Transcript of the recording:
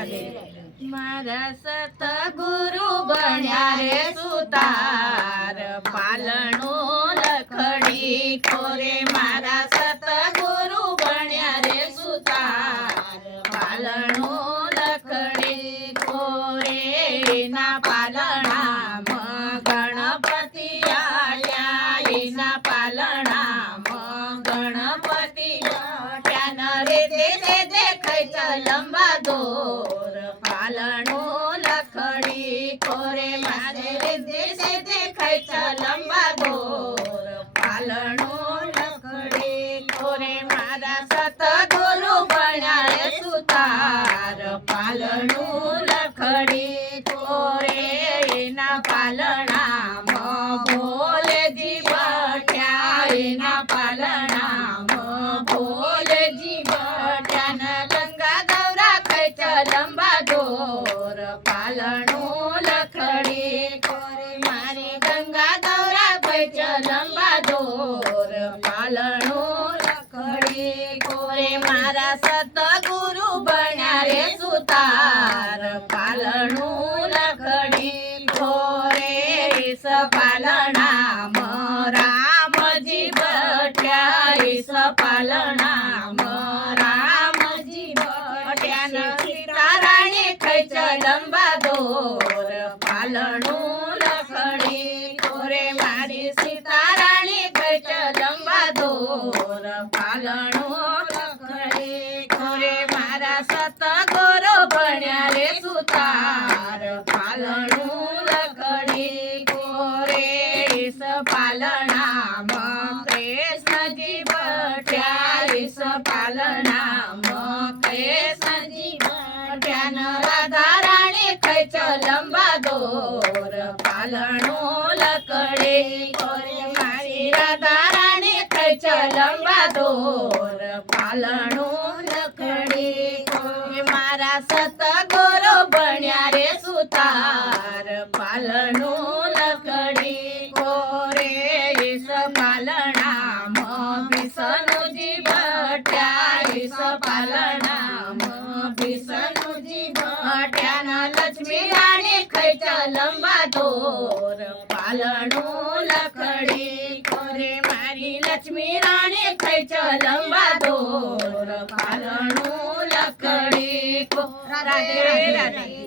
રાધે મારા સતગુરુ બન્યા રે સુતાર પાલણું લખડી ખોરે મારા સતગુરુ બન્યા રે સુતાર પાલણું લખડી ખોરે ના પાલણામાં ગણપતિ આયા એના પાલણામાં ગણપતિ આયા રે દેખાય લંબા દોર પાલણું લખડી ખોરે મારે દેખાય લંબા દોર પાલણું લખડી ખોરે મારા સતગુરુ બન્યા રે સુતાર પાલણું લખડી ખોરે એના પાલણામાં ભોલેજી બઠ્યા એના પાલણામાં ભોલેજી બઠ્યા ગંગા ગૌરા ખેંચ લંબા દોર પાલણું લખડી ખોરે મારી ગંગા ગૌરા ખેંચ લંબા દોર પાલણું લખડી ખોરે મારા સતગુરુ બન્યા રે સુતાર પાલણું લખડી ખોરે ઈસ પાલણામાં રામજી બઠ્યા ઈસ પાલણામાં રામજી બઠ્યા સીતારાણી ખેંચ લંબા દોર પાલણું લખડી ખોરે મારી સીતારાણી ખેંચ લંબા દોર પાલણું લખડી ખોરે મારા સતગુરુ બન્યા રે સુતાર પાલણું લખડી ખોરે ઈસ પાલણામાં કૃષ્ણજી બઠ્યા ઈસ પાલણામાં કૃષ્ણજી બઠ્યા રાધા રાણી ખેંચ લંબા દોર પાલણું લખડી ખોરે મારી રાધા રાણી ખેંચ લંબા દોર પાલણું લખડી ખોરે મારા સતગુરુ બન્યા રે સુતાર પાલણું લખડી ખોરે ઈસ પાલણામાં વિષ્ણુજી બઠ્યા ઈસ પાલણામાં વિષ્ણુજી બઠ્યા લક્ષ્મી રાણી ખેંચ લંબા દોર પાલણું લખડી ખોરે મારી લક્ષ્મી રાણી ખેંચ લંબા દોર પાલણું લખડી રાધે રાધે.